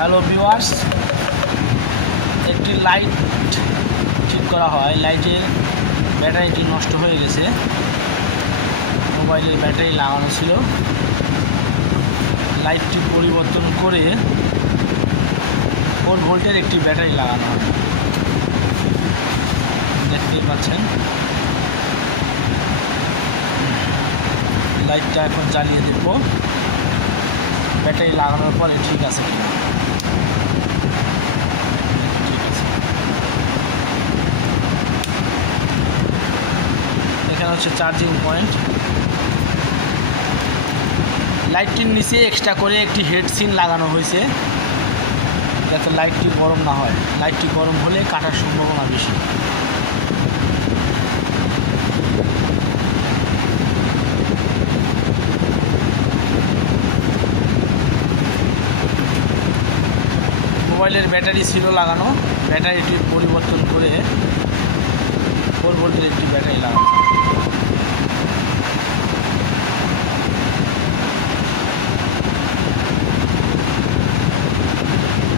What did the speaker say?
Hello viewers, একটি light ঠিক করা হয়। লাইটের ব্যাটারিটি নষ্ট হয়ে গেছে। মোবাইলের ব্যাটারি লাগানো ছিল, লাইটটি পরিবর্তন করে 4 ভোল্টের একটি ব্যাটারি লাগানো হয়। দেখতেই পাচ্ছেন, লাইটটা এখন জ্বালিয়ে দেব ব্যাটারি লাগানোর পরে ঠিক আছে কিনা। এখানে হচ্ছে চার্জিং পয়েন্ট। লাইটটির নিচে এক্সট্রা করে একটি হেডসিন লাগানো হয়েছে যাতে লাইটটি গরম না হয়। লাইটটি গরম হলে কাটার সম্ভাবনা বেশি। মোবাইলের ব্যাটারি ছিল লাগানো, ব্যাটারিটি পরিবর্তন করে 4 ভোল্টের একটি ব্যাটারি লাগানো।